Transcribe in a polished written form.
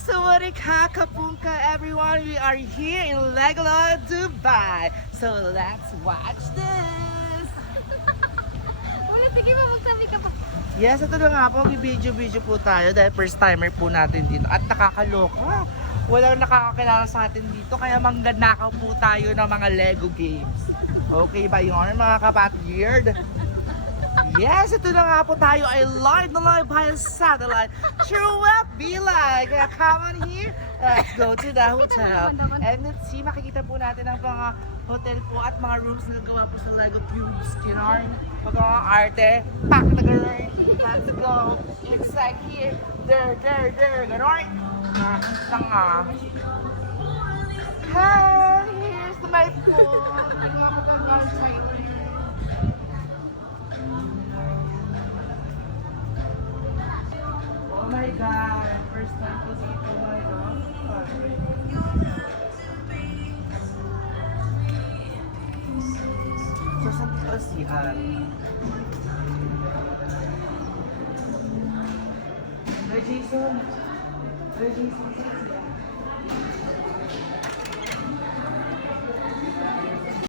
Sawadika Kapunka everyone, we are here in Legoland, Dubai. So let's watch this. Wala, sige pa, magsabi ka pa. Yes, ito na nga po, video po tayo dahil first timer po natin dito at nakakaloka. Walang nakakakilala sa atin dito kaya manggannakaw po tayo ng mga Lego games. Okay ba yun mga kapatid? Yes, ito na nga po tayo ay live na live via satellite through web Bilay. Kaya come on here, let's go to the hotel. And let's see, makikita po natin ang mga hotel po at mga rooms na nagawa po sa Lego Cubes. Kinarn, pag mga arte, pack na gano'n. Let's go. It's like here, there, gano'n. Nakakita nga. Hey, here's my pool. Ang mga magandang sa'yo. Oh my God! First time ko dito, my God. So, saan dito ang CR? Hey, Jason! Hey, Jason!